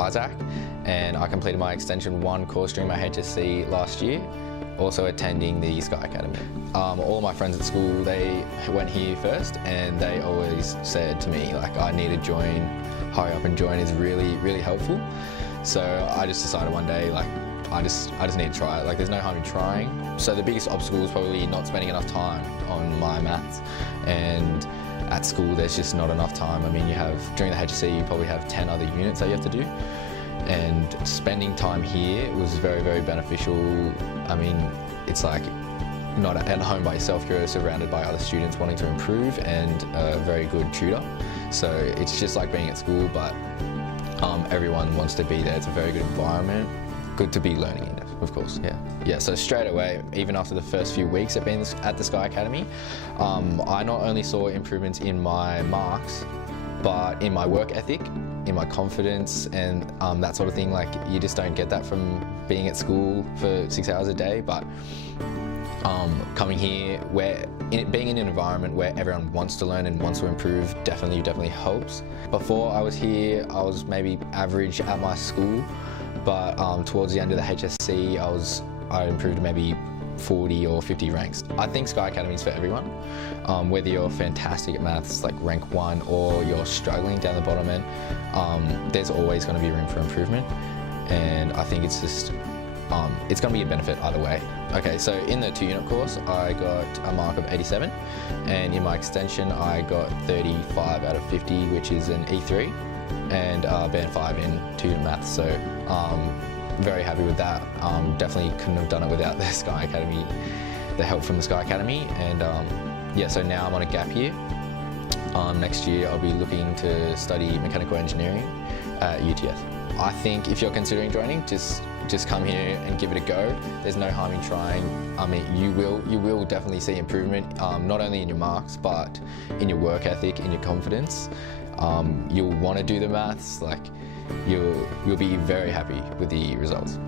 Isaac, and I completed my Extension 1 course during my HSC last year, also attending the Sky Academy. All of my friends at school, they went here first, and they always said to me, like, I need to join, hurry up and join is really, really helpful. So I just decided one day, like, I just need to try it. Like, there's no harm in trying. So the biggest obstacle is probably not spending enough time on my maths, and at school there's just not enough time. I mean, you have, during the HSC, you probably have 10 other units that you have to do, and spending time here was very, very beneficial. I mean, it's like not at home by yourself, you're surrounded by other students wanting to improve and a very good tutor. So it's just like being at school, but everyone wants to be there. It's a very good environment. Good to be learning in it, of course, yeah. So straight away, even after the first few weeks of being at the Sky Academy, I not only saw improvements in my marks, but in my work ethic, in my confidence, and that sort of thing. Like, you just don't get that from being at school for 6 hours a day, but coming here, being in an environment where everyone wants to learn and wants to improve definitely helps. Before I was here, I was maybe average at my school, but towards the end of the HSC, I improved maybe 40 or 50 ranks. I think Sky Academy is for everyone, whether you're fantastic at maths, like rank 1, or you're struggling down the bottom end. There's always going to be room for improvement, and I think it's just it's going to be a benefit either way. Okay, so in the 2-unit course, I got a mark of 87, and in my extension, I got 35 out of 50, which is an E3, and band 5 in 2-unit maths. So very happy with that. Definitely couldn't have done it without the Sky Academy, the help from the Sky Academy. And yeah, so now I'm on a gap year. Next year I'll be looking to study mechanical engineering at UTS. I think if you're considering joining, just come here and give it a go. There's no harm in trying. I mean, you will definitely see improvement, not only in your marks, but in your work ethic, in your confidence. You'll want to do the maths. Like, you'll be very happy with the results.